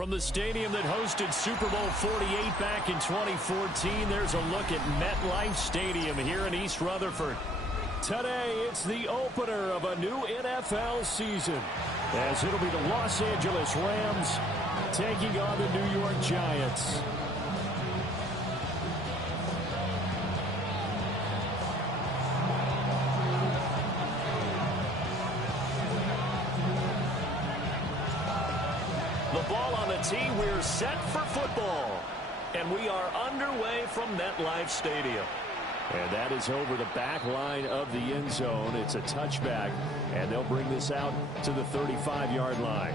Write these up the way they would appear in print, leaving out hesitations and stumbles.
From the stadium that hosted Super Bowl 48 back in 2014, there's a look at MetLife Stadium here in East Rutherford. Today, it's the opener of a new NFL season, as it'll be the Los Angeles Rams taking on the New York Giants. The ball on the tee, we're set for football. And we are underway from MetLife Stadium. And that is over the back line of the end zone. It's a touchback, and they'll bring this out to the 35-yard line.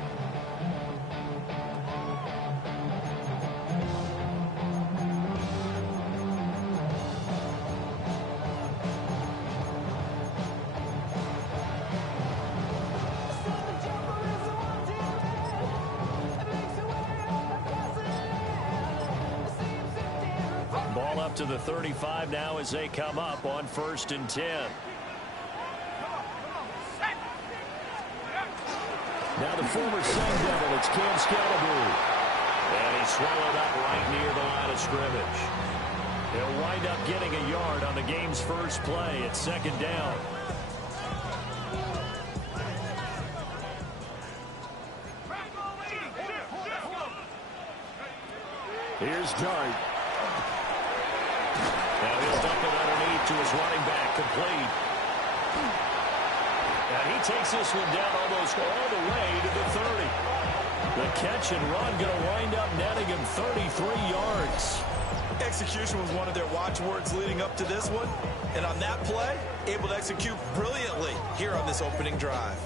Ball up to the 35 now as they come up on 1st and 10. Now the former Sun Devil, it's Cam Scalaboo. And he's swallowed up right near the line of scrimmage. He'll wind up getting a yard on the game's first play at 2nd down. Here's Dart. Now he'll dump it underneath to his running back, complete. And he takes this one down almost all the way to the 30. The catch and run going to wind up netting him 33 yards. Execution was one of their watchwords leading up to this one. And on that play, able to execute brilliantly here on this opening drive.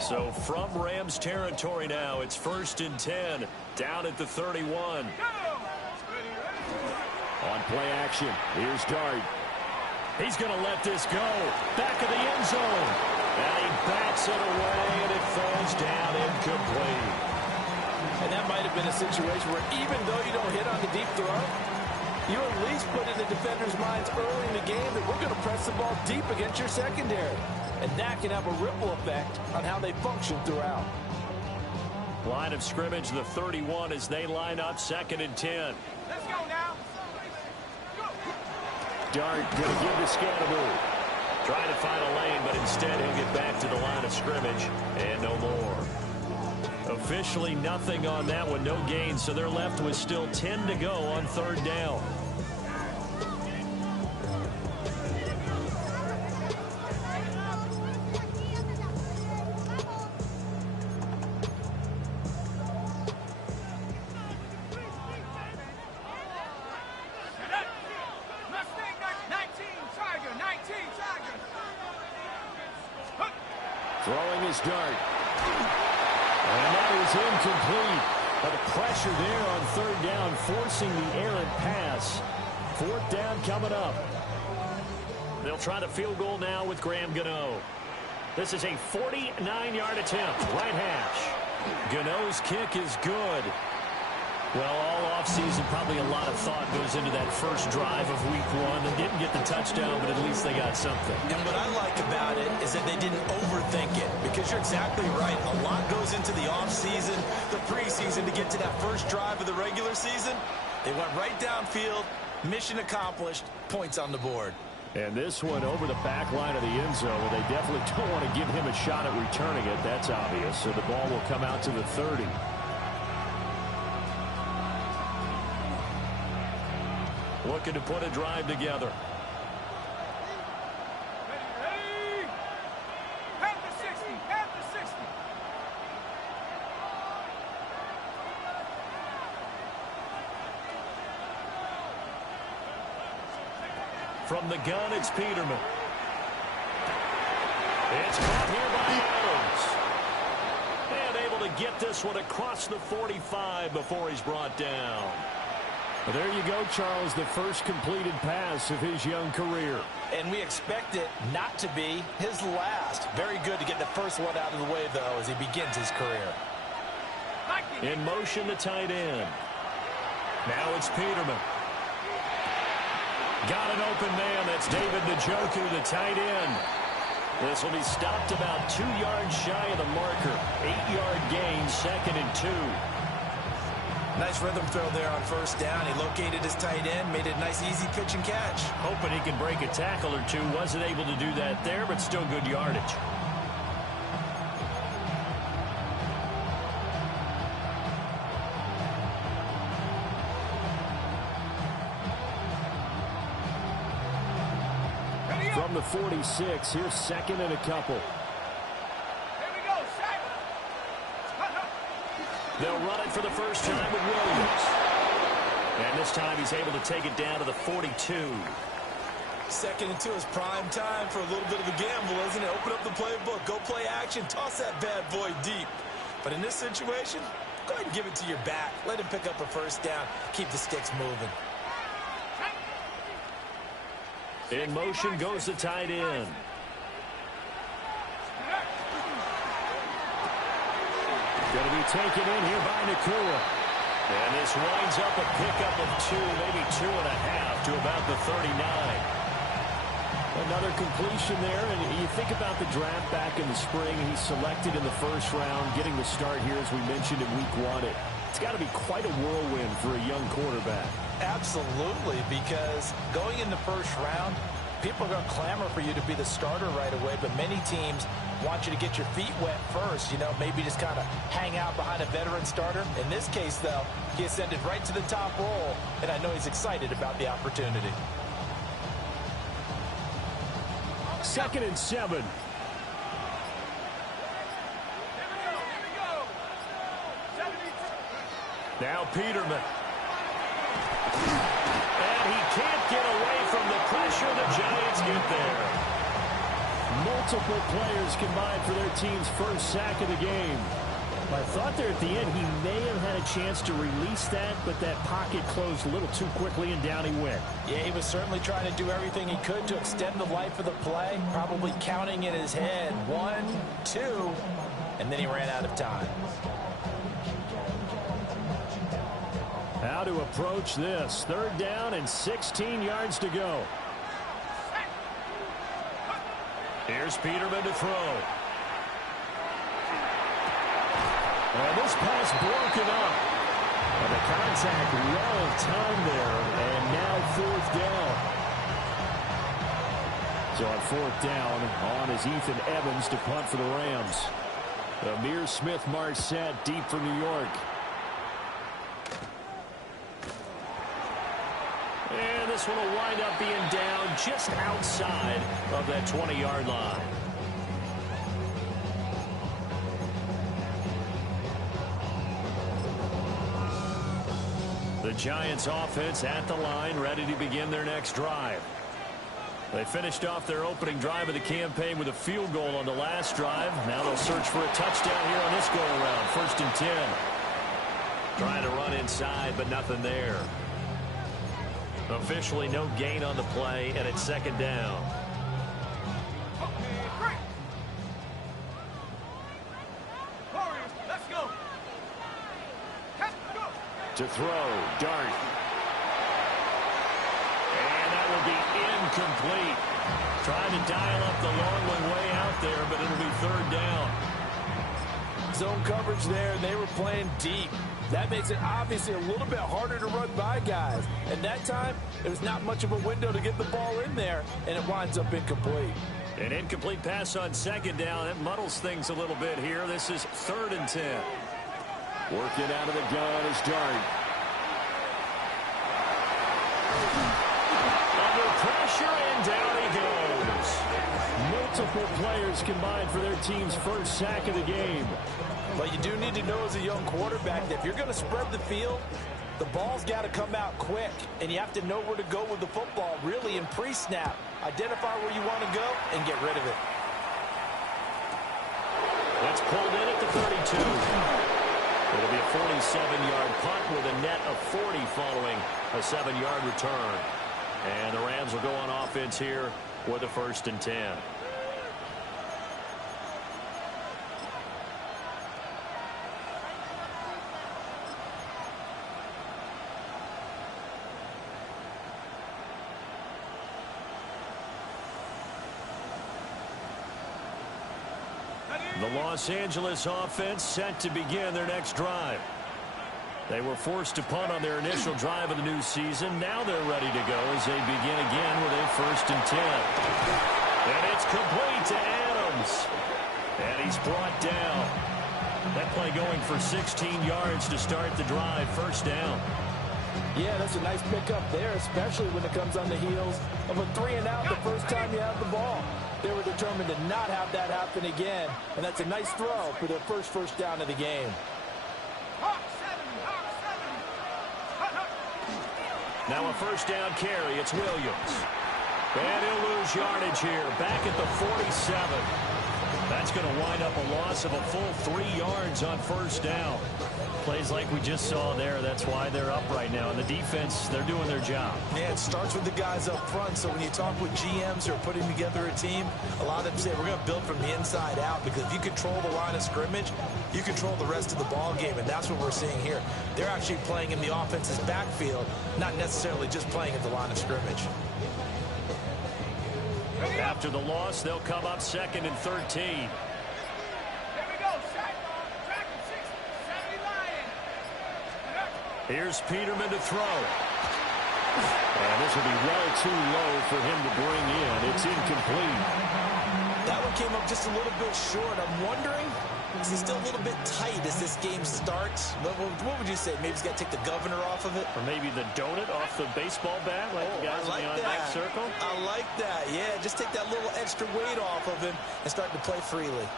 So from Rams territory now, it's 1st and 10, down at the 31. On play action, here's Dart. He's going to let this go. Back of the end zone. And he bats it away, and it falls down incomplete. And that might have been a situation where even though you don't hit on the deep throw, you at least put in the defender's minds early in the game that we're going to press the ball deep against your secondary. And that can have a ripple effect on how they function throughout. Line of scrimmage, the 31 as they line up 2nd and 10. Let's go now. Dart going to give to Scalaboo. Trying to find a lane, but instead he'll get back to the line of scrimmage and no more. Officially nothing on that one, no gain, so they're left with still 10 to go on 3rd down. Throwing his Dart. And that is incomplete. But the pressure there on 3rd down, forcing the errant pass. 4th down coming up. They'll try the field goal now with Graham Gano. This is a 49-yard attempt, right hash. Gano's kick is good. Well, all offseason, probably a lot of thought goes into that first drive of week 1. They didn't get the touchdown, but at least they got something. And what I like about it is that they didn't overthink it, because you're exactly right. A lot goes into the offseason, the preseason to get to that first drive of the regular season. They went right downfield, mission accomplished, points on the board. And this one over the back line of the end zone, where they definitely don't want to give him a shot at returning it. That's obvious. So the ball will come out to the 30. Looking to put a drive together. Ready. At the 60. At the 60. From the gun, it's Peterman. It's caught here by Adams. And able to get this one across the 45 before he's brought down. Well, there you go, Charles, the first completed pass of his young career. And we expect it not to be his last. Very good to get the first one out of the way, though, as he begins his career. In motion, the tight end. Now it's Peterman. Got an open man. That's David Njoku, the tight end. This will be stopped about 2 yards shy of the marker. 8-yard gain, 2nd and 2. Nice rhythm throw there on first down. He located his tight end, made it a nice easy pitch and catch. Hoping he can break a tackle or two. Wasn't able to do that there, but still good yardage. From the 46, here's 2nd and a couple. Here we go, Shaq. They'll run it for the first time with Williams. And this time he's able to take it down to the 42. 2nd and 2 is prime time for a little bit of a gamble, isn't it? Open up the playbook, go play action, toss that bad boy deep. But in this situation, go ahead and give it to your back. Let him pick up a first down, keep the sticks moving. In motion goes the tight end. Going to be taken in here by Nakua. And this winds up a pickup of 2, maybe 2.5 to about the 39. Another completion there, and you think about the draft back in the spring. He's selected in the first round, getting the start here, as we mentioned, in week 1. It's got to be quite a whirlwind for a young quarterback. Absolutely, because going in the first round, people are going to clamor for you to be the starter right away, but many teams want you to get your feet wet first, maybe just kind of hang out behind a veteran starter. In this case, though, he ascended right to the top role, and I know he's excited about the opportunity. 2nd and 7. Now Peterman. And he can't get away from the pressure. The Giants get there. Multiple players combined for their team's first sack of the game. I thought there at the end he may have had a chance to release that, but that pocket closed a little too quickly and down he went. Yeah, he was certainly trying to do everything he could to extend the life of the play, probably counting in his head 1, 2, and then he ran out of time. How to approach this. 3rd down and 16 yards to go. Here's Peterman to throw. And this pass broken up. And the contact well timed there. And now 4th down. So on 4th down, on is Ethan Evans to punt for the Rams. Amir Smith-Marset deep for New York. And this one will wind up being down just outside of that 20-yard line. The Giants offense at the line, ready to begin their next drive. They finished off their opening drive of the campaign with a field goal on the last drive. Now they'll search for a touchdown here on this go-around. 1st and 10. Trying to run inside, but nothing there. Officially no gain on the play, and it's 2nd down. Let's go. To throw, Dart. And that will be incomplete. Trying to dial up the long one way out there, but it'll be 3rd down. Zone coverage there, and they were playing deep. That makes it obviously a little bit harder to run by guys. And that time, it was not much of a window to get the ball in there, and it winds up incomplete. An incomplete pass on 2nd down. It muddles things a little bit here. This is 3rd and 10. Working out of the gun is Dart. Under pressure, and down he goes. Multiple players combined for their team's first sack of the game. But you do need to know as a young quarterback that if you're going to spread the field, the ball's got to come out quick, and you have to know where to go with the football, really, in pre-snap. Identify where you want to go and get rid of it. That's pulled in at the 32. It'll be a 47-yard punt with a net of 40 following a 7-yard return. And the Rams will go on offense here with a 1st and 10. The Los Angeles offense set to begin their next drive. They were forced to punt on their initial drive of the new season. Now they're ready to go as they begin again with a 1st and 10. And it's complete to Adams. And he's brought down. That play going for 16 yards to start the drive. 1st down. Yeah, that's a nice pickup there, especially when it comes on the heels of a 3-and-out the first time you have the ball. They were determined to not have that happen again, and that's a nice throw for their first down of the game. Now a 1st down carry. It's Williams. And he'll lose yardage here. Back at the 47. That's going to wind up a loss of a full 3 yards on 1st down. Plays like we just saw there. That's why they're up right now. And the defense, they're doing their job. Yeah, it starts with the guys up front. So when you talk with GMs who are putting together a team, a lot of them say we're going to build from the inside out, because if you control the line of scrimmage, you control the rest of the ball game, and that's what we're seeing here. They're actually playing in the offense's backfield, not necessarily just playing at the line of scrimmage. After the loss, they'll come up 2nd and 13. Here's Peterman to throw. And this will be well too low for him to bring in. It's incomplete. That one came up just a little bit short. I'm wondering, is he still a little bit tight as this game starts? What would you say? Maybe he's got to take the governor off of it? Or maybe the donut off the baseball bat, like the guys in the on-deck circle? I like that. Yeah, just take that little extra weight off of him and start to play freely.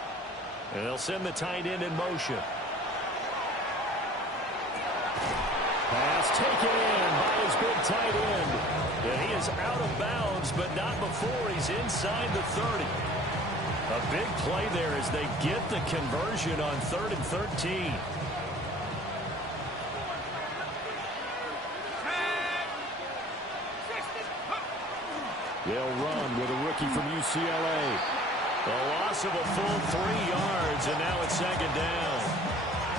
And they'll send the tight end in motion. Pass taken in by his big tight end. And he is out of bounds, but not before he's inside the 30. A big play there as they get the conversion on 3rd and 13. They'll run with a rookie from UCLA. A loss of a full 3 yards, and now it's 2nd down.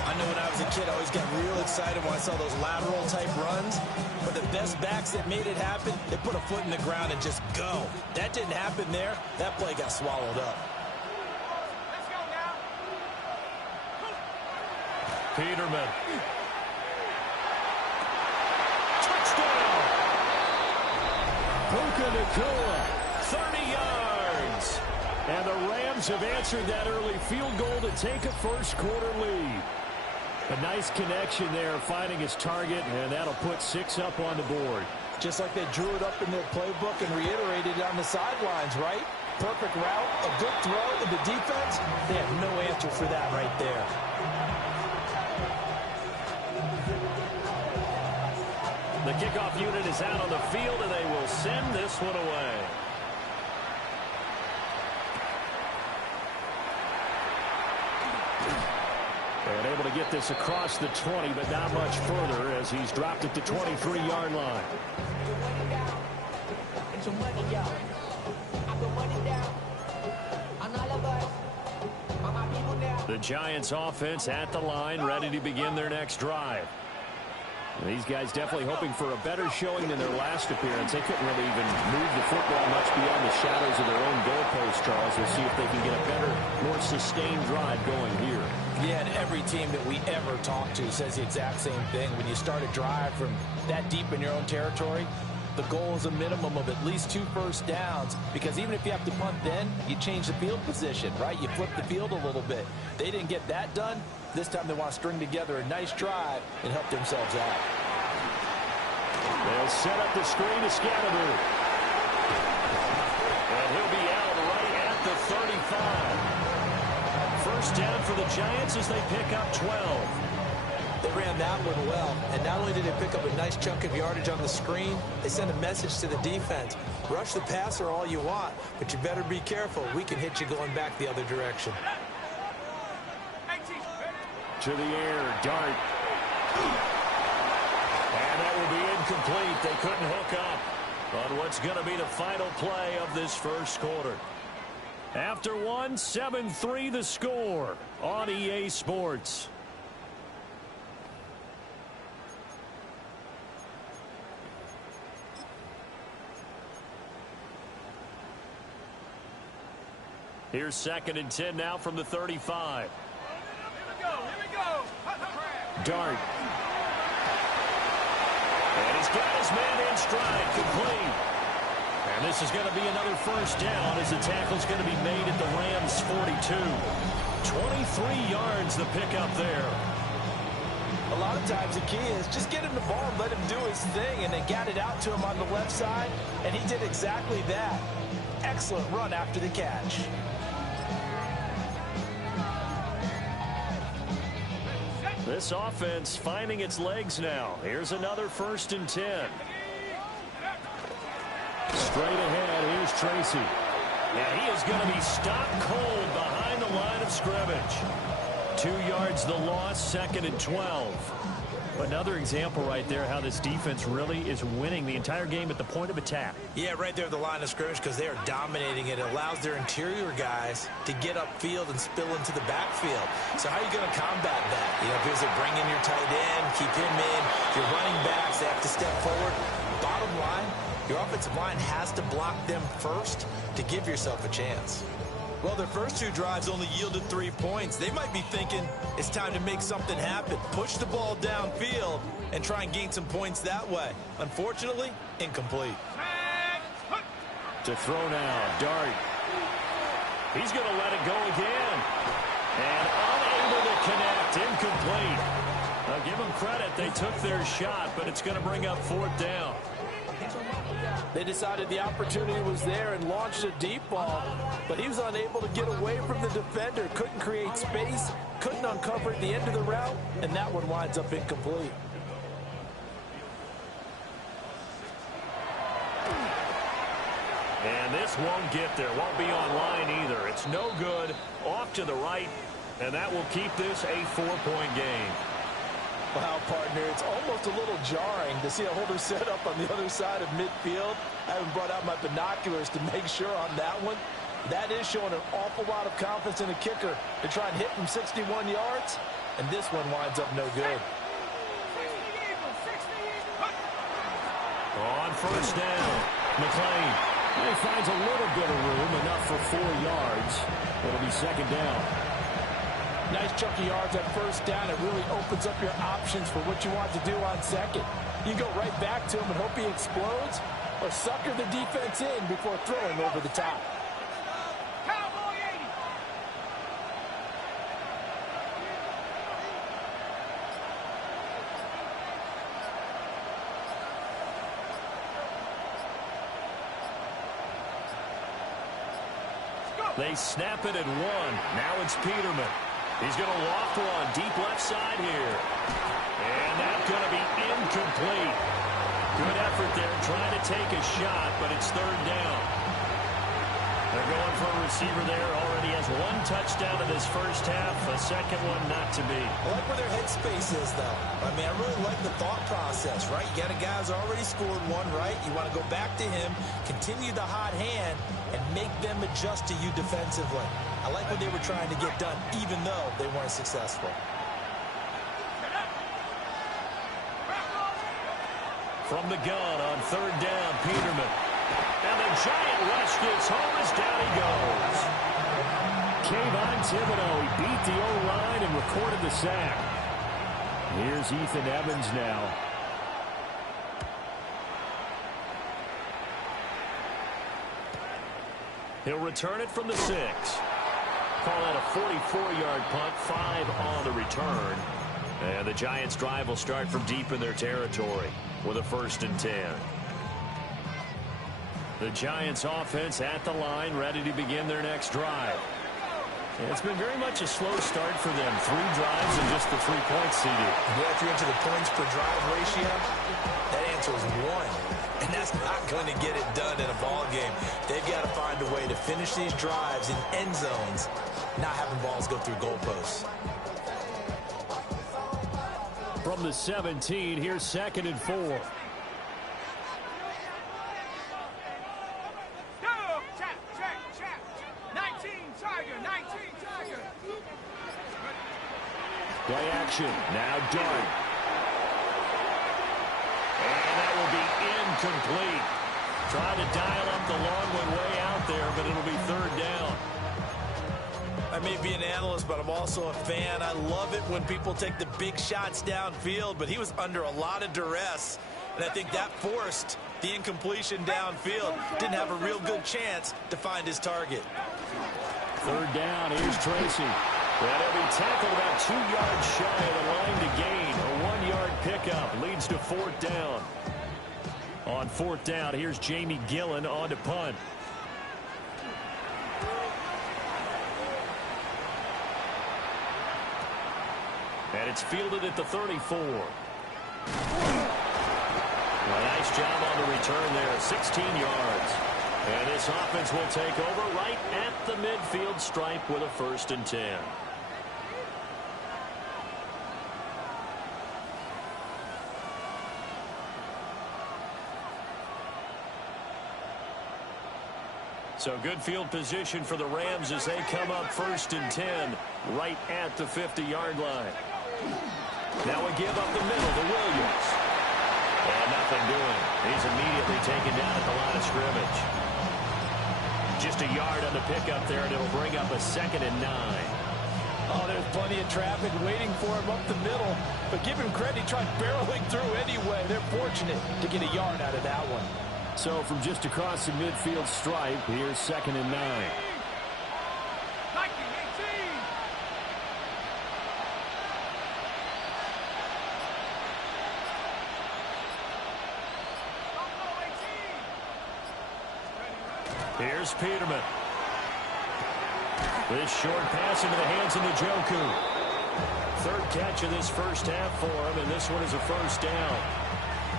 I know when I was a kid, I always got real excited when I saw those lateral-type runs. But the best backs that made it happen, they put a foot in the ground and just go. That didn't happen there. That play got swallowed up. Let's go now. Peterman. Touchdown! Puka Nacua, 30 yards. And the Rams have answered that early field goal to take a first-quarter lead. A nice connection there, finding his target, and that'll put 6 up on the board. Just like they drew it up in their playbook and reiterated it on the sidelines, right? Perfect route, a good throw, and the defense, they have no answer for that right there. The kickoff unit is out on the field, and they will send this one away. And able to get this across the 20, but not much further as he's dropped at the 23-yard line. The Giants offense at the line, ready to begin their next drive. These guys definitely hoping for a better showing than their last appearance. They couldn't really even move the football much beyond the shadows of their own goalpost, Charles. We'll see if they can get a better, more sustained drive going here. Yeah, and every team that we ever talk to says the exact same thing. When you start a drive from that deep in your own territory, the goal is a minimum of at least 2 first downs, because even if you have to punt then, you change the field position, right? You flip the field a little bit. They didn't get that done. This time they want to string together a nice drive and help themselves out. They'll set up the screen to Scatterby. And he'll be out right at the 35. First down for the Giants as they pick up 12. They ran that one well, and not only did they pick up a nice chunk of yardage on the screen, they sent a message to the defense. Rush the passer all you want, but you better be careful. We can hit you going back the other direction. To the air, dart. And that will be incomplete. They couldn't hook up on what's going to be the final play of this first quarter. After one, 7-3 the score on EA Sports. Here's 2nd and 10 now from the 35. Here we go. Dart. And he's got his man in stride, complete. And this is going to be another first down as the tackle's going to be made at the Rams' 42. 23 yards the pickup there. A lot of times the key is just get him the ball and let him do his thing, and they got it out to him on the left side, and he did exactly that. Excellent run after the catch. This offense finding its legs now. Here's another 1st and 10. Straight ahead, here's Tracy. And he is going to be stopped cold behind the line of scrimmage. 2 yards the loss, 2nd and 12. Another example right there how this defense really is winning the entire game at the point of attack. Yeah, right there at the line of scrimmage because they are dominating it. It allows their interior guys to get upfield and spill into the backfield. So how are you going to combat that? You know, because they bring in your tight end, keep him in, your running backs, they have to step forward. Bottom line, your offensive line has to block them first to give yourself a chance. Well, their first 2 drives only yielded 3 points. They might be thinking it's time to make something happen. Push the ball downfield and try and gain some points that way. Unfortunately, incomplete. To throw now, Dart. He's going to let it go again. And unable to connect, incomplete. Now give them credit, they took their shot, but it's going to bring up 4th down. They decided the opportunity was there and launched a deep ball, but he was unable to get away from the defender, couldn't create space, couldn't uncover at the end of the route, and that one winds up incomplete. And this won't get there, won't be on line either. It's no good, off to the right, and that will keep this a 4-point game. Wow, partner, it's almost a little jarring to see a holder set up on the other side of midfield. I haven't brought out my binoculars to make sure on that one. That is showing an awful lot of confidence in the kicker to try and hit from 61 yards, and this one winds up no good. On 1st down, McLean. He finds a little bit of room, enough for 4 yards. It'll be 2nd down. Nice chunk of yards at 1st down. It really opens up your options for what you want to do on 2nd. You go right back to him and hope he explodes, or sucker the defense in before throwing over the top. Cowboy 80. They snap it at 1. Now it's Peterman. He's going to loft one deep left side here. And that's going to be incomplete. Good effort there trying to take a shot, but it's 3rd down. They're going for a receiver there. Already has 1 touchdown in this first half. A second one not to be. I like where their headspace is, though. I mean, I really like the thought process, right? You got a guy who's already scored 1, right? You want to go back to him, continue the hot hand, and make them adjust to you defensively. I like what they were trying to get done, even though they weren't successful. From the gun on 3rd down, Peterman. And the giant rush gets home as down he goes. Kayvon Thibodeau, he beat the O-line and recorded the sack. Here's Ethan Evans now. He'll return it from the 6. Call that a 44-yard punt, 5 on the return. And the Giants' drive will start from deep in their territory with a 1st and 10. The Giants' offense at the line, ready to begin their next drive. And it's been very much a slow start for them. 3 drives and just the 3 points seeded. Yeah, if you're into the points per drive ratio, that answer is 1. And that's not going to get it done in a ball game. They've got to find a way to finish these drives in end zones, not having balls go through goalposts. From the 17, here's 2nd and 4. Check. 19 Tiger. Play action. Now Dart. And that will be incomplete. Trying to dial up the long one way out there, but it'll be 3rd down. may be an analyst, but I'm also a fan. I love it when people take the big shots downfield, but he was under a lot of duress, and I think that forced the incompletion downfield. Didn't have a real good chance to find his target. Third down, here's Tracy. And he'll be tackled about 2 yards shy of the line to gain. A 1-yard pickup leads to fourth down. On fourth down, here's Jamie Gillen on to punt. And it's fielded at the 34. A nice job on the return there, 16 yards. And this offense will take over right at the midfield stripe with a 1st and 10. So good field position for the Rams as they come up 1st and 10 right at the 50-yard line. Now a give up the middle to Williams. And nothing doing. He's immediately taken down at the line of scrimmage. Just a yard on the pickup there, and it'll bring up a 2nd and 9. Oh, there's plenty of traffic waiting for him up the middle. But give him credit, he tried barreling through anyway. They're fortunate to get a yard out of that one. So from just across the midfield stripe, here's 2nd and 9. 19, 18. Here's Peterman. This short pass into the hands of Njoku. 3rd catch of this first half for him, and this one is a 1st down.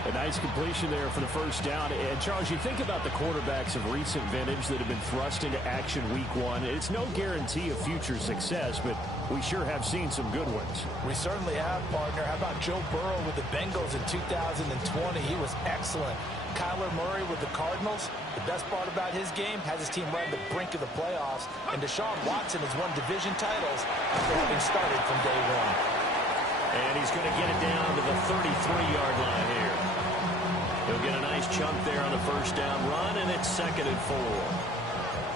A nice completion there for the 1st down. And, Charles, you think about the quarterbacks of recent vintage that have been thrust into action week 1. It's no guarantee of future success, but we sure have seen some good ones. We certainly have, partner. How about Joe Burrow with the Bengals in 2020? He was excellent. Kyler Murray with the Cardinals. The best part about his game has his team right on the brink of the playoffs. And Deshaun Watson has won division titles after having started from day 1. And he's going to get it down to the 33-yard line here. He'll get a nice chunk there on the 1st down run, and it's 2nd and 4.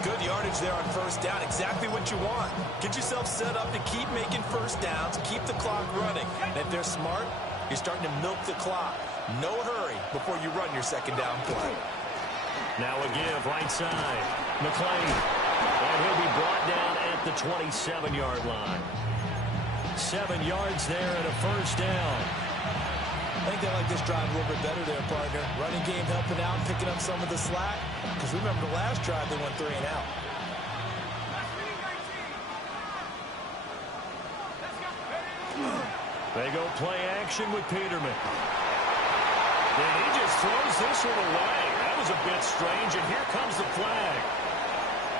Good yardage there on 1st down. Exactly what you want. Get yourself set up to keep making 1st downs, keep the clock running. And if they're smart, you're starting to milk the clock. No hurry before you run your 2nd down play. Now a give right side. McClain. And he'll be brought down at the 27-yard line. 7 yards there and a 1st down. I think they like this drive a little bit better there, partner. Running game helping out, picking up some of the slack. Because remember the last drive, they went 3 and out. They go play action with Peterman. And he just throws this one away. That was a bit strange, and here comes the flag.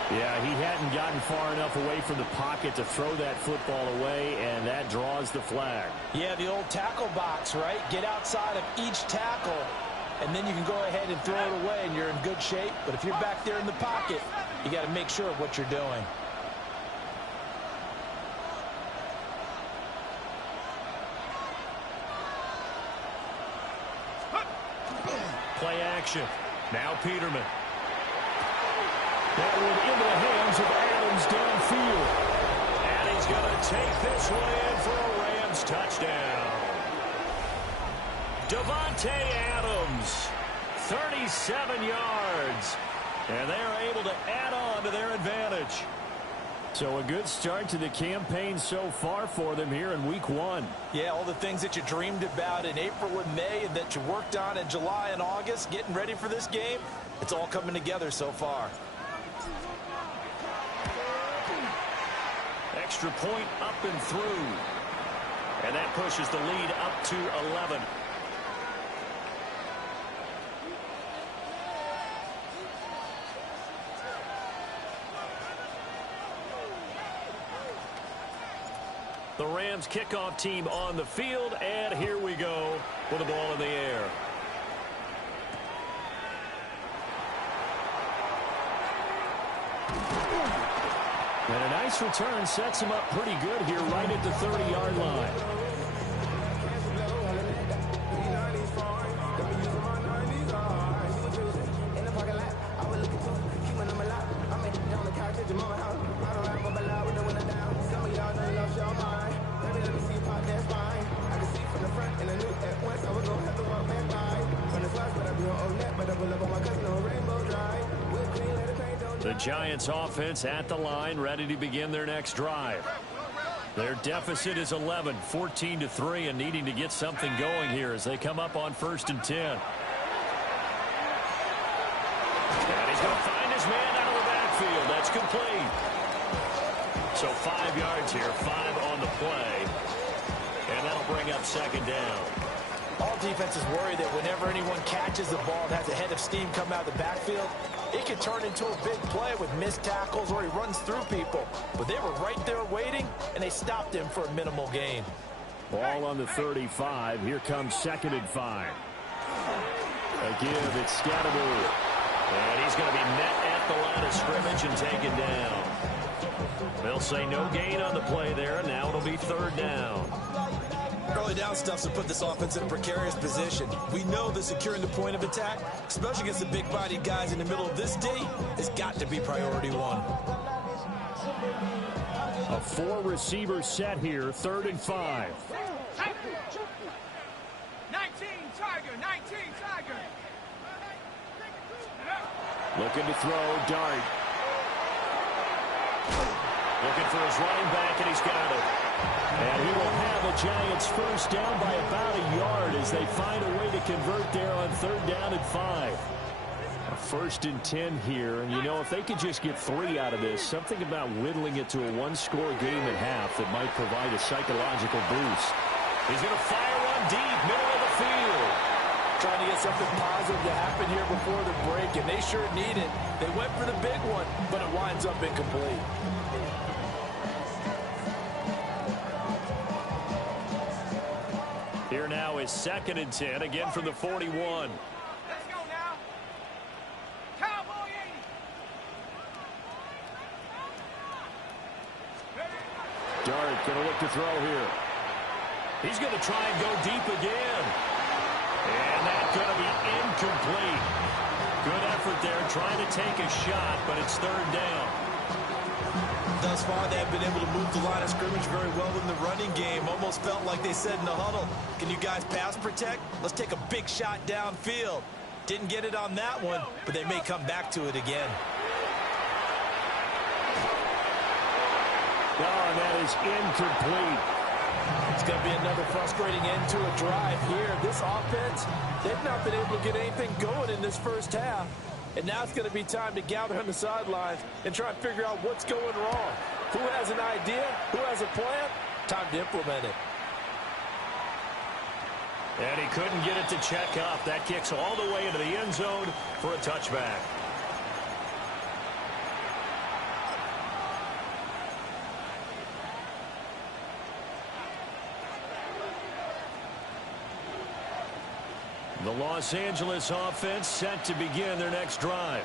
Yeah, he hadn't gotten far enough away from the pocket to throw that football away, and that draws the flag. Yeah, the old tackle box, right? Get outside of each tackle, and then you can go ahead and throw it away, and you're in good shape. But if you're back there in the pocket, you got to make sure of what you're doing. Play action. Now Peterman. That one into the hands of Adams downfield. And he's going to take this one in for a Rams touchdown. Davante Adams, 37 yards. And they're able to add on to their advantage. So a good start to the campaign so far for them here in week 1. Yeah, all the things that you dreamed about in April and May and that you worked on in July and August, getting ready for this game, it's all coming together so far. Extra point up and through. And that pushes the lead up to 11. The Rams kickoff team on the field, and here we go with the ball in the air. And a nice return sets him up pretty good here right at the 30-yard line. Giants offense at the line, ready to begin their next drive. Their deficit is 11, 14-3, and needing to get something going here as they come up on 1st and 10. And he's going to find his man out of the backfield. That's complete. So 5 yards here, 5 on the play. And that'll bring up 2nd down. All defenses worry that whenever anyone catches the ball and has a head of steam come out of the backfield, it can turn into a big play with missed tackles or he runs through people. But they were right there waiting, and they stopped him for a minimal gain. Ball on the 35. Here comes 2nd and 5. A give, it's Scatteroo. And he's going to be met at the line of scrimmage and taken down. They'll say no gain on the play there. Now it'll be 3rd down. Early down stuffs will put this offense in a precarious position. We know that securing the point of attack, especially against the big-bodied guys in the middle of this D, has got to be priority 1. A 4-receiver set here, 3rd and 5. 19 Tiger, 19 Tiger. Looking to throw, Dart. Looking for his running back, and he's got it. And he will have a Giants 1st down by about a yard as they find a way to convert there on 3rd down and 5. A 1st and 10 here, and you know, if they could just get 3 out of this, something about whittling it to a 1-score game at half that might provide a psychological boost. He's going to fire one deep, middle of the field. Trying to get something positive to happen here before the break, and they sure need it. They went for the big one, but it winds up incomplete. Here now is 2nd and 10, again from the 41. Let's go now. Cowboy 80. Dart going to look to throw here. He's going to try and go deep again. And that's going to be incomplete. Good effort there trying to take a shot, but it's 3rd down. Thus far, they have been able to move the line of scrimmage very well in the running game. Almost felt like they said in the huddle, can you guys pass protect? Let's take a big shot downfield. Didn't get it on that one, but they may come back to it again. Oh, and that is incomplete. It's going to be another frustrating end to a drive here. This offense, they've not been able to get anything going in this 1st half. And now it's going to be time to gather on the sidelines and try and figure out what's going wrong. Who has an idea? Who has a plan? Time to implement it. And he couldn't get it to check up. That kicks all the way into the end zone for a touchback. The Los Angeles offense set to begin their next drive.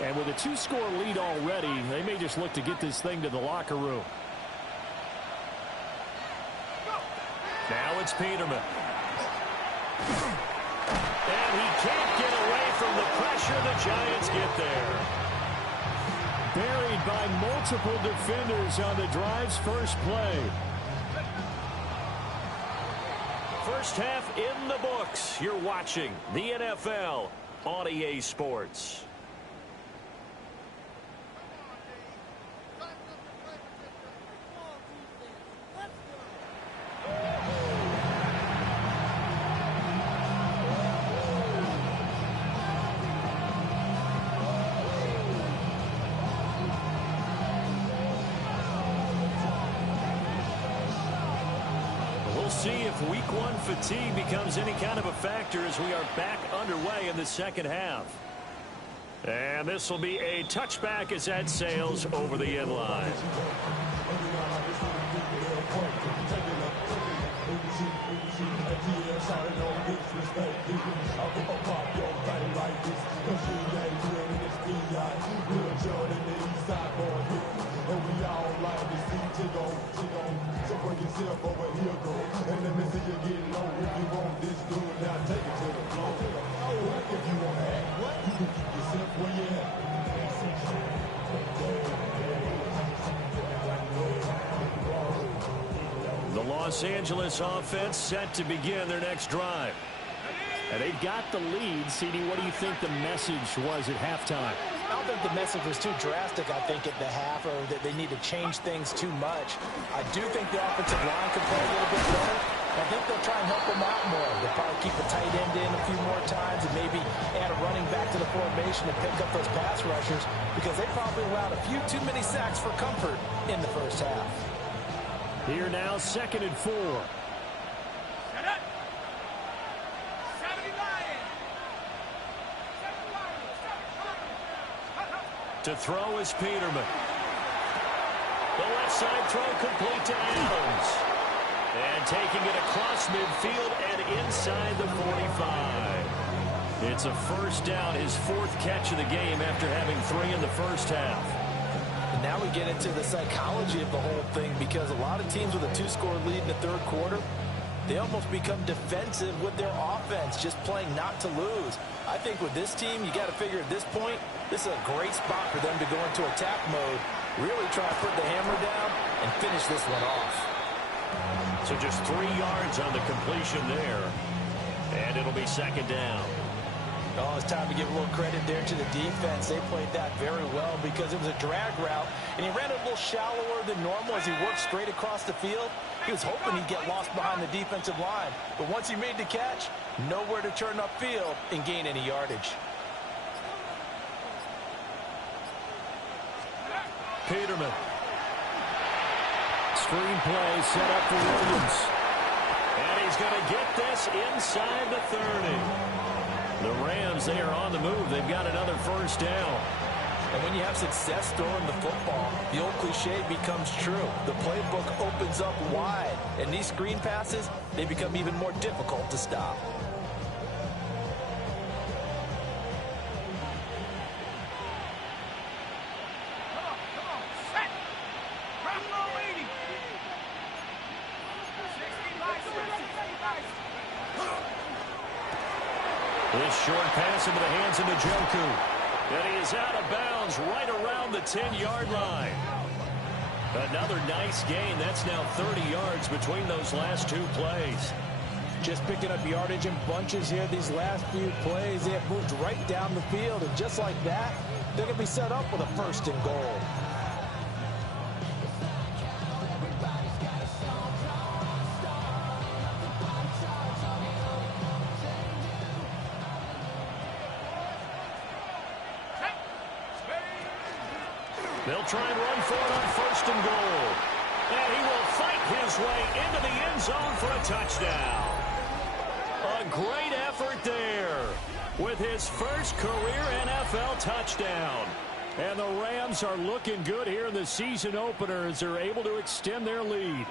And with a 2-score lead already, they may just look to get this thing to the locker room. Now it's Peterman. And he can't get away from the pressure. The Giants get there. Buried by multiple defenders on the drive's first play. First half in the books. You're watching the NFL on EA Sports. See if week 1 fatigue becomes any kind of a factor as we are back underway in the 2nd half. And this will be a touchback as that sails over the end line. The Los Angeles offense set to begin their next drive. And they've got the lead. CD, what do you think the message was at halftime? I don't think the message was too drastic, I think, at the half, or that they need to change things too much. I do think the offensive line can play a little bit better. I think they'll try and help them out more. They'll probably keep a tight end in a few more times and maybe add a running back to the formation to pick up those pass rushers, because they probably allowed a few too many sacks for comfort in the first half. Here now, 2nd and 4. Set up. 79. To throw is Peterman. The left side throw complete to Adams. And taking it across midfield and inside the 45. It's a first down, his 4th catch of the game after having 3 in the first half. And now we get into the psychology of the whole thing, because a lot of teams with a 2-score lead in the third quarter, they almost become defensive with their offense, just playing not to lose. I think with this team, you got to figure at this point, this is a great spot for them to go into attack mode, really try to put the hammer down and finish this one off. So just 3 yards on the completion there. And it'll be 2nd down. Oh, it's time to give a little credit there to the defense. They played that very well because it was a drag route, and he ran a little shallower than normal as he worked straight across the field. He was hoping he'd get lost behind the defensive line, but once he made the catch, nowhere to turn upfield and gain any yardage. Peterman. Screen play set up for Williams. And he's going to get this inside the 30. The Rams, they are on the move. They've got another first down. And when you have success throwing the football, the old cliche becomes true. The playbook opens up wide, and these screen passes, they become even more difficult to stop. Come on, set. Drop low 80. 60 This short pass into the hands of Njoku. And he is out of bounds right around the 10-yard line. Another nice gain. That's now 30 yards between those last 2 plays. Just picking up yardage in bunches here these last few plays. They have moved right down the field, and just like that, they're going to be set up with a 1st and goal. They'll try and run for it on 1st and goal. And he will fight his way into the end zone for a touchdown. A great effort there with his first career NFL touchdown. And the Rams are looking good here in the season opener as they're able to extend their lead.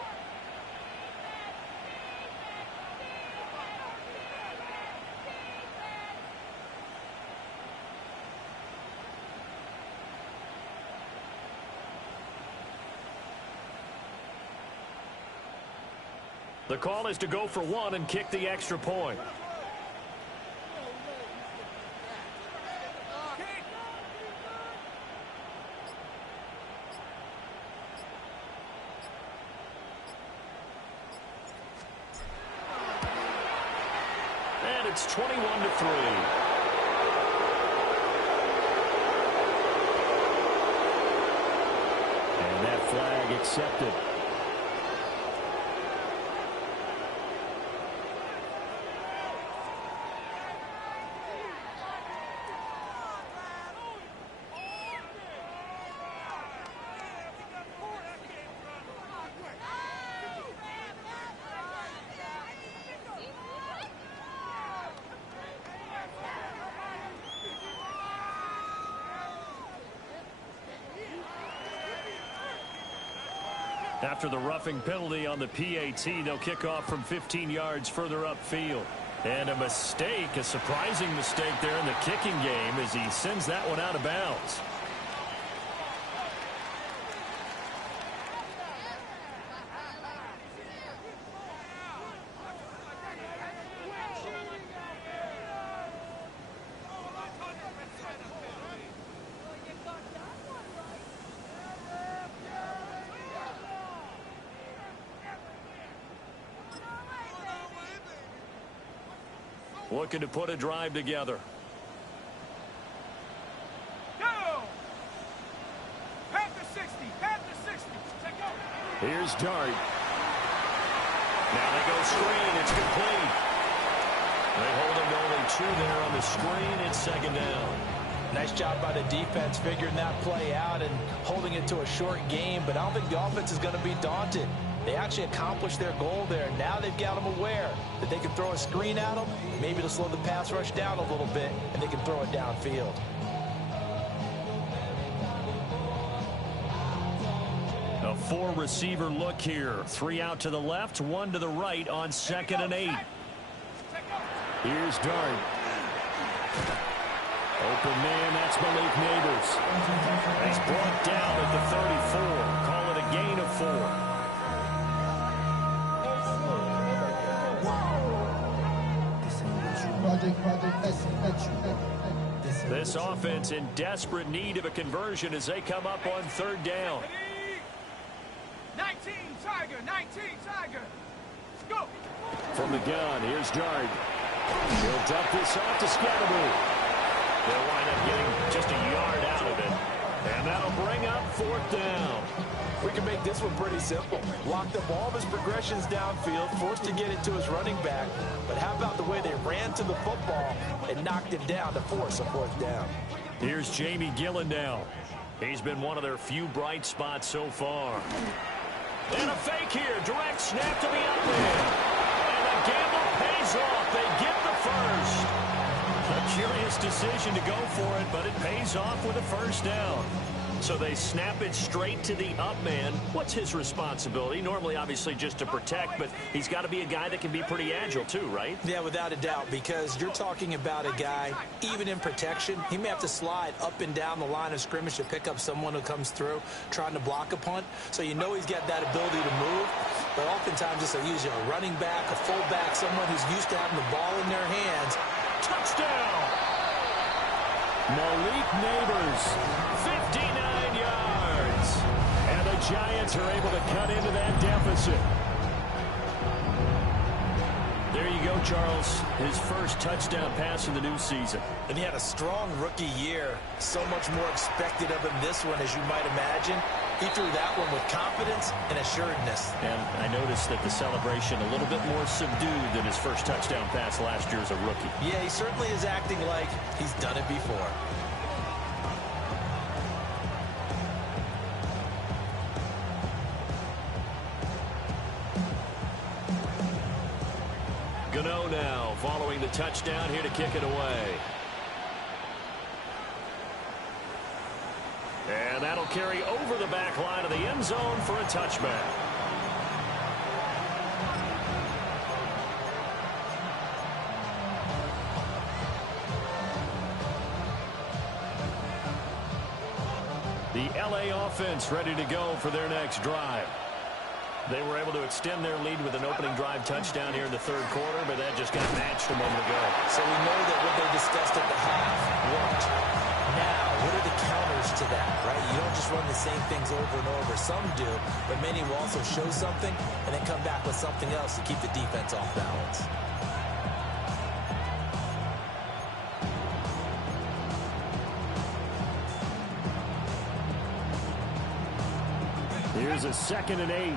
The call is to go for 1 and kick the extra point. And it's 21-3. And that flag accepted. After the roughing penalty on the PAT, they'll kick off from 15 yards further upfield. And a mistake, a surprising mistake there in the kicking game as he sends that one out of bounds. Looking to put a drive together. Go! Here's Dart. Now they go screen. It's complete. They hold him to only 2 there on the screen. It's second down. Nice job by the defense figuring that play out and holding it to a short game, but I don't think the offense is going to be daunted. They actually accomplished their goal there. Now they've got them aware that they can throw a screen at them, maybe to slow the pass rush down a little bit, and they can throw it downfield. A 4-receiver look here. 3 out to the left, 1 to the right on 2nd and 8. Here's Dart. Open man, that's Malik Neighbors. He's brought down at the 34. Call it a gain of 4. This offense in desperate need of a conversion as they come up on 3rd down. 19 Tiger, 19 Tiger. Let's go. From the gun, here's Dart. He'll dump this off to Scatterby. They'll wind up getting just a yard out of it. And that'll bring up 4th down. We can make this one pretty simple. Locked up all of his progressions downfield, forced to get it to his running back. But how about the way they ran to the football and knocked him down to force a 4th down? Here's Jamie Gillen now. He's been one of their few bright spots so far. And a fake here. Direct snap to the up end. And the gamble pays off. They get the first. A curious decision to go for it, but it pays off with a 1st down. So they snap it straight to the up man. What's his responsibility? Normally, obviously, just to protect, but he's got to be a guy that can be pretty agile too, right? Yeah, without a doubt, because you're talking about a guy, even in protection, he may have to slide up and down the line of scrimmage to pick up someone who comes through trying to block a punt. So you know he's got that ability to move, but oftentimes it's usually a running back, a fullback, someone who's used to having the ball in their hands. Touchdown! Malik Neighbors, 59 yards. And the Giants are able to cut into that deficit. There you go, Charles. His first touchdown pass of the new season. And he had a strong rookie year. So much more expected of him this one, as you might imagine. He threw that one with confidence and assuredness. And I noticed that the celebration a little bit more subdued than his first touchdown pass last year as a rookie. Yeah, he certainly is acting like he's done it before. Gano now following the touchdown here to kick it away. And that'll carry over the back line of the end zone for a touchback. The LA offense ready to go for their next drive. They were able to extend their lead with an opening drive touchdown here in the 3rd quarter, but that just got matched a moment ago. So we know that what they discussed at the half worked. Now, what are the counters to that, right? You don't just run the same things over and over. Some do, but many will also show something and then come back with something else to keep the defense off balance. Here's a 2nd and 8.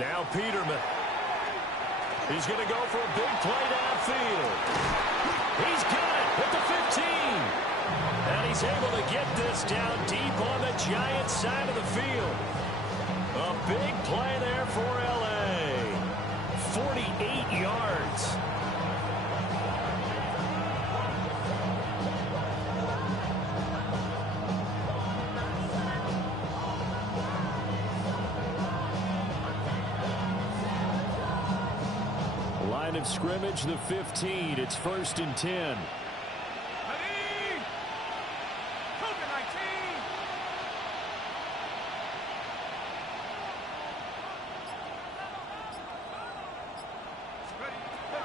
Now Peterman. He's going to go for a big play downfield. He's got it at the 15. And he's able to get this down deep on the Giants side of the field. A big play there for LA. 48 yards. Line of scrimmage, the 15. It's 1st and 10.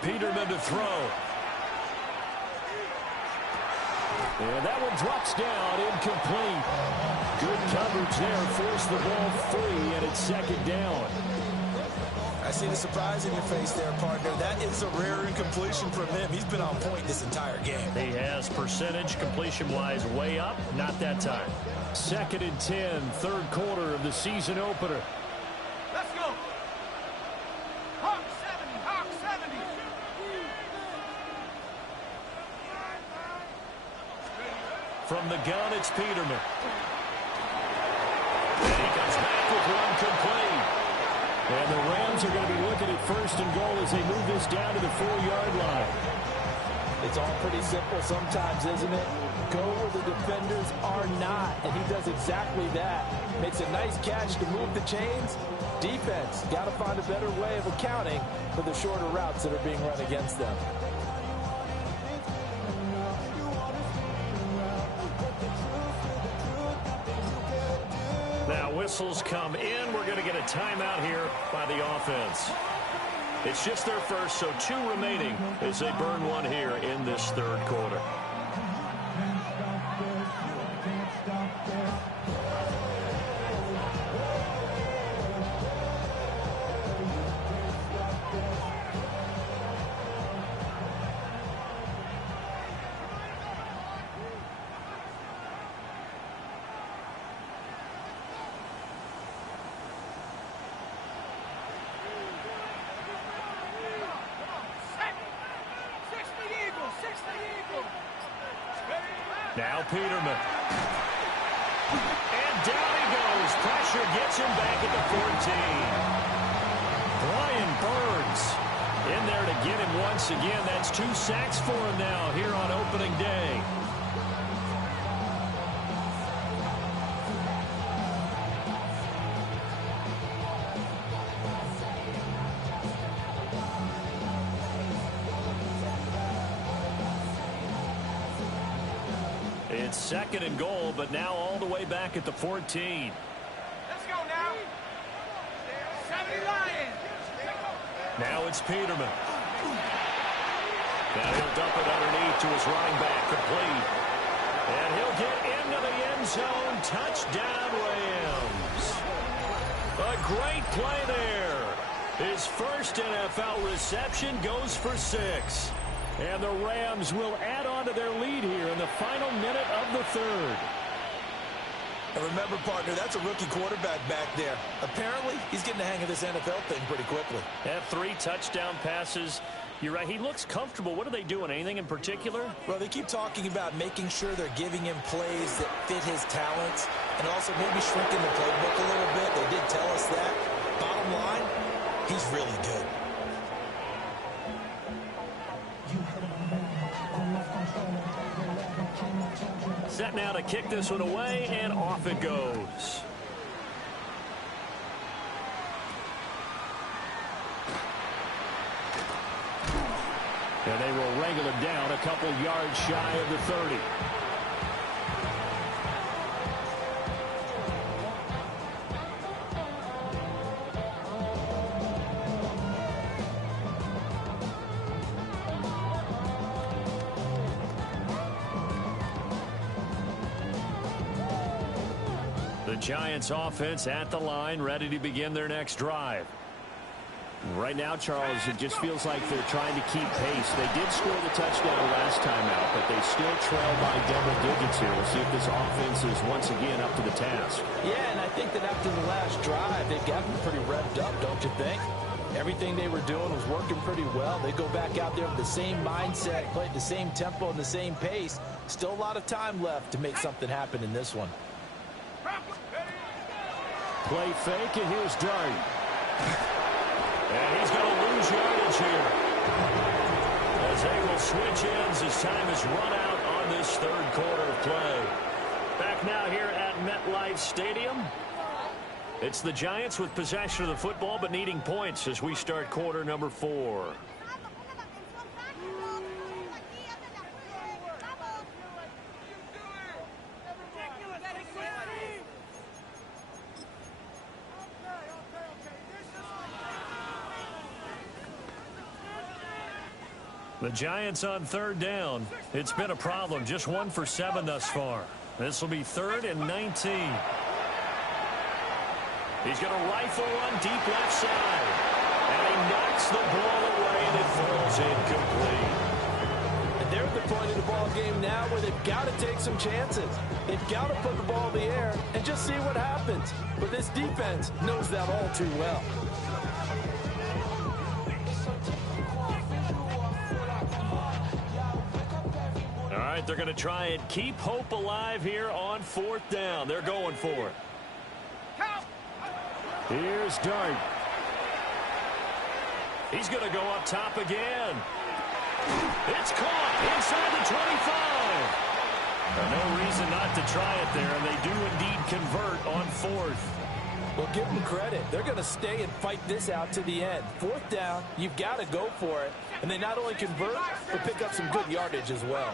Peterman to throw. And that one drops down, incomplete. Good coverage there, forced the ball free, and it's 2nd down. I see the surprise in your face there, partner. That is a rare incompletion from him. He's been on point this entire game. He has percentage completion-wise way up. Not that time. 2nd and 10, third quarter of the season opener. Let's go. Hawk 70, Hawk 70. From the gun, it's Peterman. And he comes back with one complete. And the Rams are going to be looking at 1st and goal as they move this down to the 4-yard line. It's all pretty simple sometimes, isn't it? Go where the defenders are not, and he does exactly that. Makes a nice catch to move the chains. Defense, got to find a better way of accounting for the shorter routes that are being run against them. Now whistles come in. We're going to get a timeout here by the offense. It's just their first, so 2 remaining as they burn one here in this third quarter. Now Peterman. And down he goes. Pressure gets him back at the 14. Brian Burns in there to get him once again. That's 2 sacks for him now here on opening day. It's 2nd and goal, but now all the way back at the 14. Let's go now. 70 Lions. Now it's Peterman. Now he'll dump it underneath to his running back, complete. And he'll get into the end zone. Touchdown, Rams. A great play there. His first NFL reception goes for 6. And the Rams will add on to their lead here in the final minute of the third. And remember, partner, that's a rookie quarterback back there. Apparently, he's getting the hang of this NFL thing pretty quickly. Had 3 touchdown passes. You're right. He looks comfortable. What are they doing? Anything in particular? Well, they keep talking about making sure they're giving him plays that fit his talents and also maybe shrinking the playbook a little bit. They did tell us that. Bottom line, he's really good. Set now to kick this one away, and off it goes. And they will wrangle it down a couple yards shy of the 30. The Giants offense at the line, ready to begin their next drive. Right now, Charles, it just feels like they're trying to keep pace. They did score the touchdown last time out, but they still trail by double digits here. We'll see if this offense is once again up to the task. Yeah, and I think that after the last drive, they've gotten pretty revved up, don't you think? Everything they were doing was working pretty well. They go back out there with the same mindset, play at the same tempo and the same pace. Still a lot of time left to make something happen in this one. Play fake, and here's Dart. And he's going to lose yardage here. As they will switch ends as time is run out on this third quarter of play. Back now here at MetLife Stadium. It's the Giants with possession of the football, but needing points as we start quarter number 4. The Giants on third down. It's been a problem. Just 1 for 7 thus far. This will be 3rd and 19. He's going to rifle one deep left side. And Knocks the ball away, and it falls incomplete. And they're at the point of the ball game now where they've got to take some chances. They've got to put the ball in the air and just see what happens. But this defense knows that all too well. All right, they're going to try and keep hope alive here on 4th down. They're going for it. Here's Dart. He's going to go up top again. It's caught inside the 25. No reason not to try it there, and they do indeed convert on 4th. Well, give them credit. They're going to stay and fight this out to the end. 4th down, you've got to go for it. And they not only convert, but pick up some good yardage as well.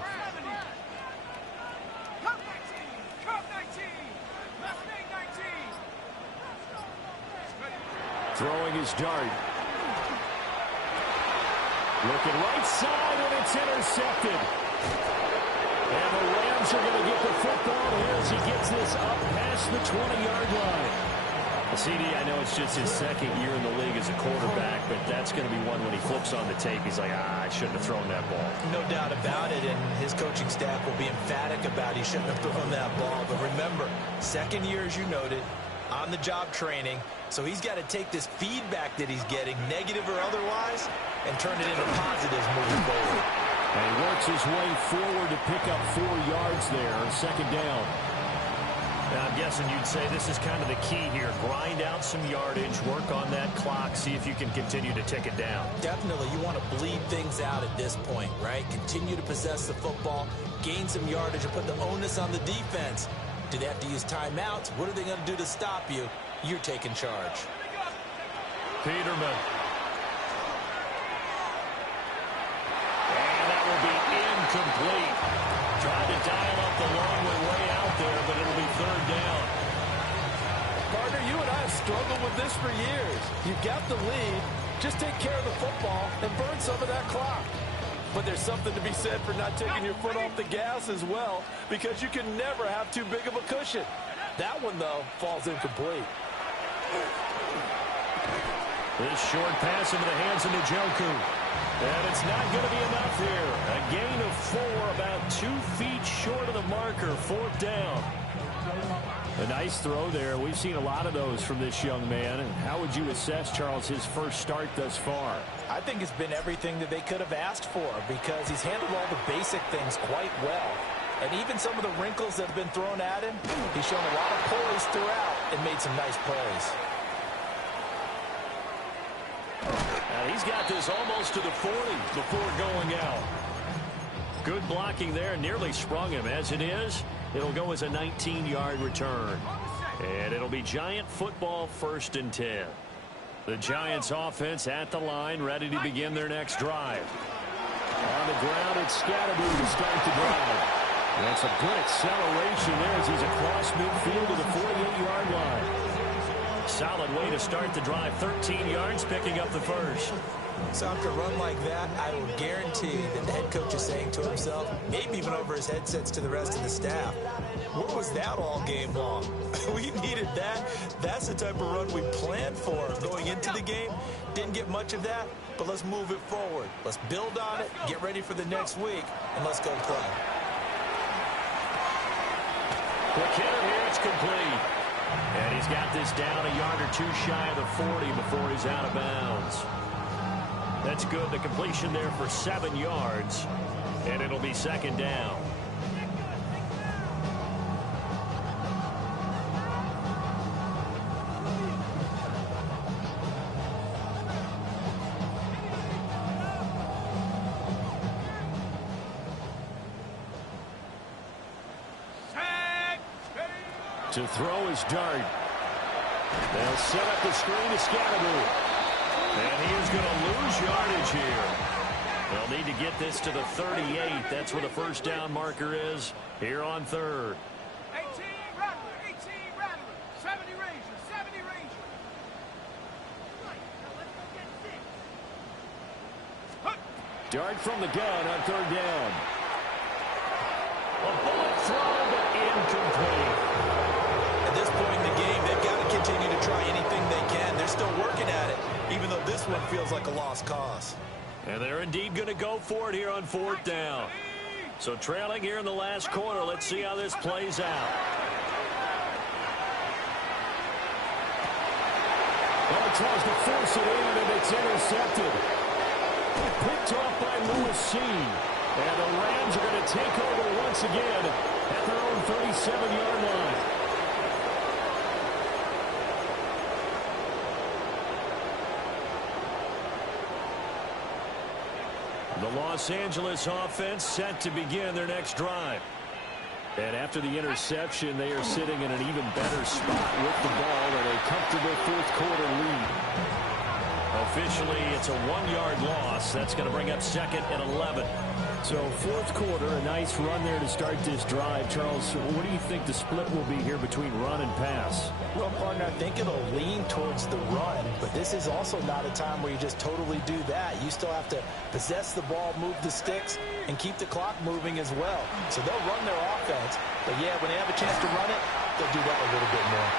Throwing his Dart. Looking right side, and it's intercepted. And the Rams are going to get the football here as he gets this up past the 20-yard line. CD, I know it's just his second year in the league as a quarterback, but that's going to be one when he flips on the tape, he's like, I shouldn't have thrown that ball. No doubt about it, and his coaching staff will be emphatic about he shouldn't have thrown that ball. But remember, second year, as you noted, on-the-job training, so he's got to take this feedback that he's getting, negative or otherwise, and turn it into positives moving forward. And he works his way forward to pick up 4 yards there on 2nd down. Now, I'm guessing you'd say this is kind of the key here. Grind out some yardage, work on that clock, see if you can continue to tick it down. Definitely. You want to bleed things out at this point, right? Continue to possess the football, gain some yardage, and put the onus on the defense. Do they have to use timeouts? What are they going to do to stop you? You're taking charge. Peterman. And that will be incomplete. Trying to dial up the long way out there, but it'll be 3rd down. Partner, you and I have struggled with this for years. You've got the lead. Just take care of the football and burn some of that clock. But there's something to be said for not taking your foot off the gas as well, because you can never have too big of a cushion. That one, though, falls incomplete. This short pass into the hands of Njoku. And it's not going to be enough here. A gain of 4, about 2 feet short of the marker, 4th down. A nice throw there. We've seen a lot of those from this young man. And how would you assess, Charles, his first start thus far? I think it's been everything that they could have asked for, because he's handled all the basic things quite well. And even some of the wrinkles that have been thrown at him, he's shown a lot of poise throughout and made some nice plays. Now he's got this almost to the 40 before going out. Good blocking there, nearly sprung him. As it is, it'll go as a 19-yard return. And it'll be Giant football, 1st and 10. The Giants offense at the line, ready to begin their next drive. On the ground, it's Scatterby to start the drive. That's a good acceleration there as he's across midfield to the 48-yard line. Solid way to start the drive. 13 yards, picking up the first. So after a run like that, I will guarantee that the head coach is saying to himself, maybe even over his headsets to the rest of the staff, where was that all game long? We needed that. That's the type of run we planned for going into the game. Didn't get much of that, but let's move it forward. Let's build on it, get ready for the next week, and let's go play. Quick hitter here, it's complete. And he's got this down a yard or 2 shy of the 40 before he's out of bounds. That's good. The completion there for 7 yards. And it'll be 2nd down. To throw his Dart. They'll set up the screen to Scatterby. And he is going to lose yardage here. They'll need to get this to the 38. That's where the 1st down marker is here on 3rd. 18 Rattler, 18 Rattler, 70 Ranger, 70 Ranger. Dart from the gun on 3rd down. A bullet throw, but incomplete. At this point in the game, they've got to continue to try anything they can. They're still working at it, even though this one feels like a lost cause. And they're indeed going to go for it here on 4th down. So trailing here in the last quarter. Let's see how this plays out. Well, it tries to force it in, and it's intercepted. Picked off by Lewis. And the Rams are going to take over once again at their own 37-yard line. The Los Angeles offense set to begin their next drive. And after the interception, they are sitting in an even better spot with the ball and a comfortable 4th quarter lead. Officially, it's a 1-yard loss. That's going to bring up 2nd and 11. So 4th quarter, a nice run there to start this drive. Charles, what do you think the split will be here between run and pass? Well, partner, I think it'll lean towards the run, but this is also not a time where you just totally do that. You still have to possess the ball, move the sticks, and keep the clock moving as well. So they'll run their offense, but yeah, when they have a chance to run it, they'll do that a little bit more.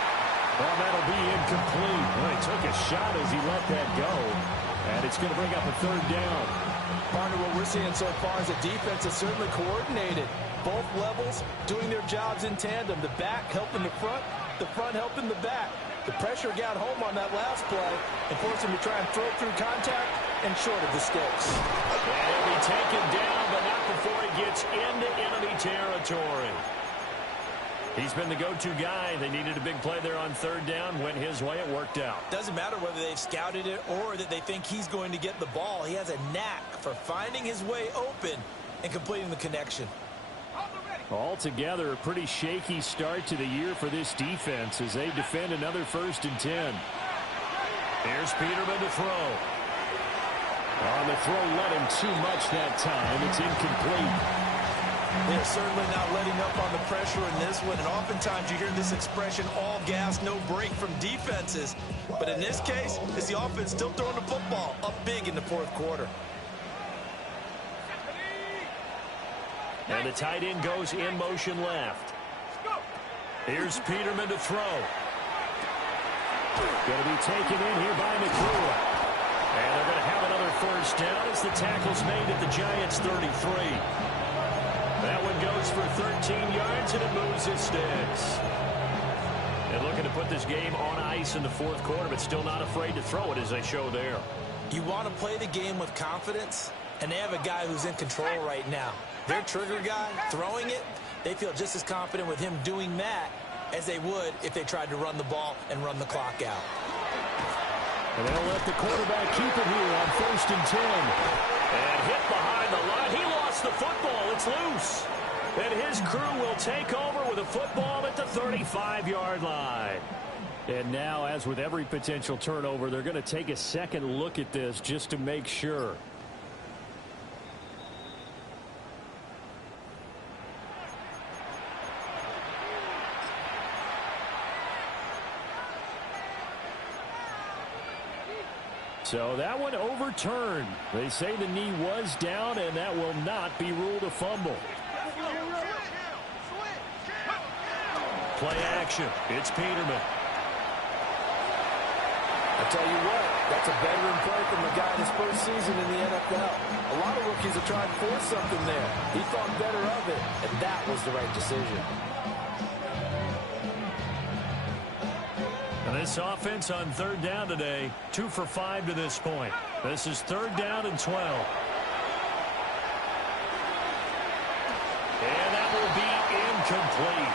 Well, that'll be incomplete. Well, he took a shot as he let that go, and it's going to bring up a 3rd down. Partner, what we're seeing so far is the defense is certainly coordinated. Both levels doing their jobs in tandem. The back helping the front helping the back. The pressure got home on that last play and forced him to try and throw through contact and short of the sticks. And he'll be taken down, but not before he gets into enemy territory. He's been the go-to guy. They needed a big play there on 3rd down. Went his way. It worked out. Doesn't matter whether they've scouted it or that they think he's going to get the ball. He has a knack for finding his way open and completing the connection. Altogether, a pretty shaky start to the year for this defense as they defend another 1st and 10. Here's Peterman to throw. On the throw, let him too much that time. It's incomplete. They're certainly not letting up on the pressure in this one, and oftentimes you hear this expression, all gas, no break from defenses. But in this case, it's the offense still throwing the football up big in the 4th quarter. And the tight end goes in motion left. Here's Peterman to throw. Going to be taken in here by McClure. And they're going to have another 1st down as the tackle's made at the Giants' 33. That one goes for 13 yards, and it moves his sticks. And looking to put this game on ice in the 4th quarter, but still not afraid to throw it as they show there. You want to play the game with confidence, and they have a guy who's in control right now. Their trigger guy, throwing it, they feel just as confident with him doing that as they would if they tried to run the ball and run the clock out. And they'll let the quarterback keep it here on 1st and 10. And hit behind the line. He lost the football. It's loose. And his crew will take over with a football at the 35-yard line. And now, as with every potential turnover, they're going to take a second look at this just to make sure. So that one overturned. They say the knee was down, and that will not be ruled a fumble. Play action. It's Peterman. I tell you what, that's a veteran play from the guy in his first season in the NFL. A lot of rookies have tried to force something there. He thought better of it, and that was the right decision. And this offense on 3rd down today, 2 for 5 to this point. This is 3rd down and 12. And that will be incomplete.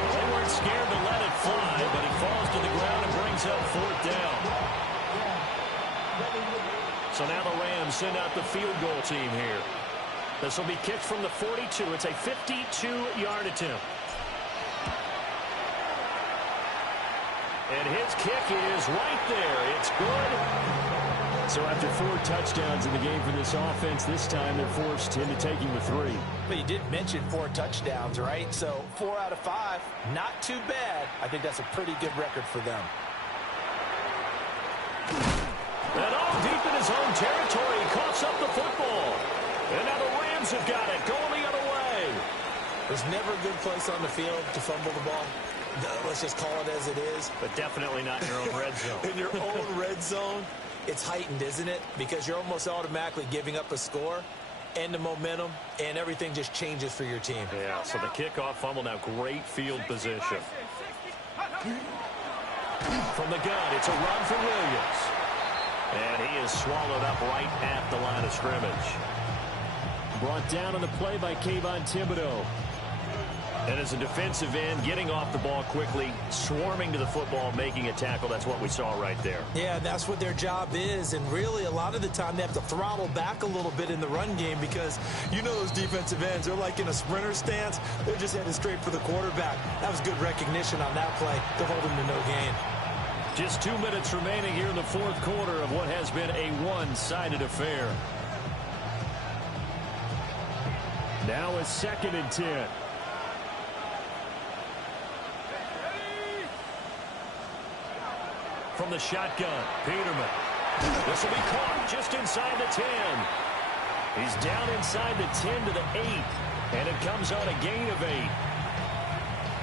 Well, they weren't scared to let it fly, but it falls to the ground and brings up 4th down. So now the Rams send out the field goal team here. This will be kicked from the 42. It's a 52-yard attempt. And his kick is right there. It's good. So after 4 touchdowns in the game for this offense, this time they're forced into taking the 3. But you did mention 4 touchdowns, right? So 4 out of 5, not too bad. I think that's a pretty good record for them. And all deep in his own territory, he coughs up the football. And now the Rams have got it, going the other way. There's never a good place on the field to fumble the ball. let's just call it as it is. But definitely not in your own red zone. In your own red zone, it's heightened, isn't it? Because you're almost automatically giving up a score and the momentum, and everything just changes for your team. Yeah, so the kickoff fumble, now great field position. From the gun, it's a run for Williams. And he is swallowed up right at the line of scrimmage. Brought down on the play by Kayvon Thibodeau. And as a defensive end, getting off the ball quickly, swarming to the football, making a tackle. That's what we saw right there. Yeah, that's what their job is. And really, a lot of the time, they have to throttle back a little bit in the run game because you know those defensive ends, they're like in a sprinter stance. They're just headed straight for the quarterback. That was good recognition on that play to hold him to no gain. Just 2 minutes remaining here in the fourth quarter of what has been a one-sided affair. Now a 2nd and 10. From the shotgun, Peterman. This will be caught just inside the 10. He's down inside the 10 to the 8. And it comes on a gain of 8.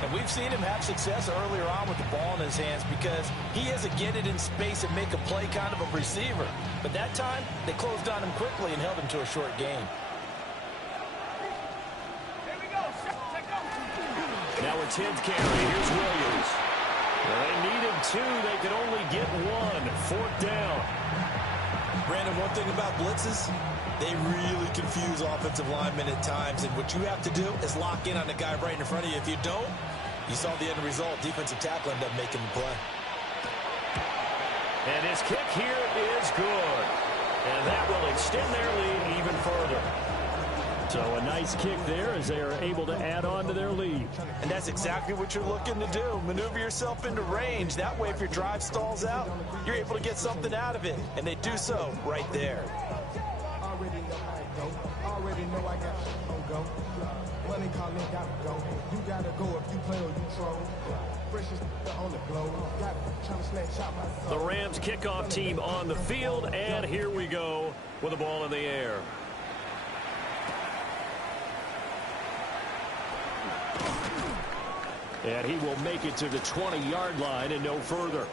And we've seen him have success earlier on with the ball in his hands because he is a get it in space and make a play kind of a receiver. But that time, they closed on him quickly and held him to a short gain. Now a 10th carry. Here's Williams. Well, they needed 2. They could only get 1. 4th down. Brandon, one thing about blitzes, they really confuse offensive linemen at times. And what you have to do is lock in on the guy right in front of you. If you don't, you saw the end result. Defensive tackle ended up making the play. And his kick here is good. And that will extend their lead even further. So a nice kick there as they are able to add on to their lead. And that's exactly what you're looking to do. Maneuver yourself into range. That way, if your drive stalls out, you're able to get something out of it. And they do so right there. Already know I got go. Money calling, gotta go. You gotta go if you play or you troll. Freshest on the globe. Got trying to snatch out my soul. The Rams kickoff team on the field, and here we go with the ball in the air. And he will make it to the 20-yard line and no further.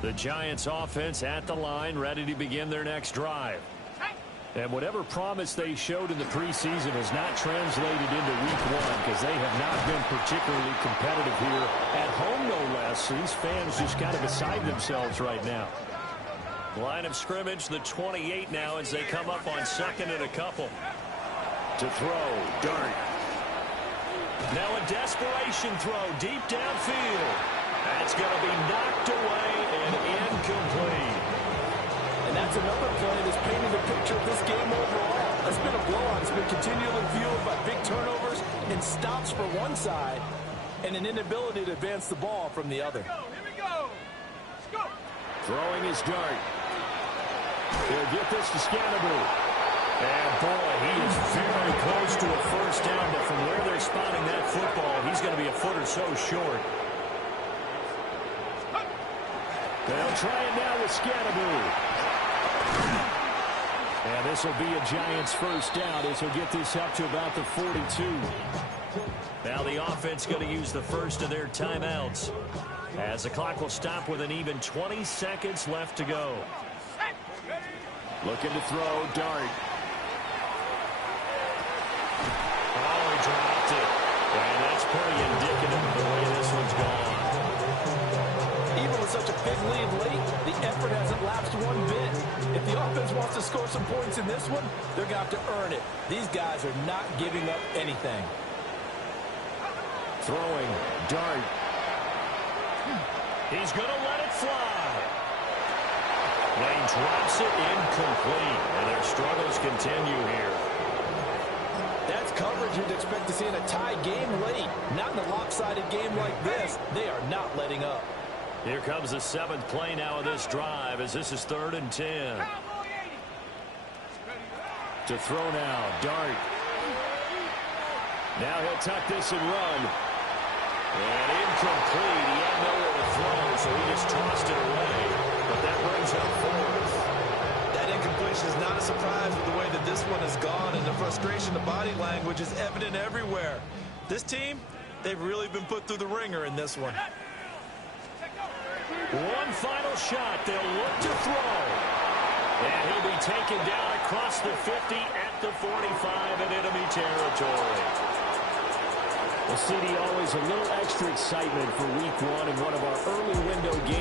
The Giants offense at the line, ready to begin their next drive. And whatever promise they showed in the preseason has not translated into week 1 because they have not been particularly competitive here at home, no less. These fans just kind of beside themselves right now. Line of scrimmage, the 28 now as they come up on 2nd and a couple. To throw, Dart. Now a desperation throw deep downfield. That's going to be knocked away and incomplete. And that's another play that's painting the picture of this game overall. It's been a blowout. It's been continually fueled by big turnovers and stops for one side and an inability to advance the ball from the other. Here we go. Let's go. Throwing his Dart. He'll get this to Scannaboo. And boy, he is very close to a first down, but from where they're spotting that football, he's going to be a foot or so short. They'll try it now with Scannaboo. And this will be a Giants first down as he'll get this up to about the 42. Now the offense going to use the first of their timeouts as the clock will stop with an even 20 seconds left to go. Looking to throw, Dart. Oh, he dropped it. And that's pretty indicative of the way this one's gone. Even with such a big lead late, the effort hasn't lapsed one bit. If the offense wants to score some points in this one, they're going to have to earn it. These guys are not giving up anything. Throwing, Dart. He's going to let it fly. Lane drops it incomplete, and their struggles continue here. That's coverage you'd expect to see in a tie game late. Not in a lopsided game like this. They are not letting up. Here comes the 7th play now of this drive as this is 3rd and 10. To throw now, Dart. Now he'll tuck this and run. And incomplete. He had nowhere to throw, so he just tossed it away. But that brings up 4th. That incomplete situation is not a surprise with the way that this one has gone, and the frustration, the body language is evident everywhere. This team, they've really been put through the ringer in this one. One final shot. They'll look to throw. And he'll be taken down across the 50 at the 45 in enemy territory. Well, CD, always a little extra excitement for week one in one of our early window games.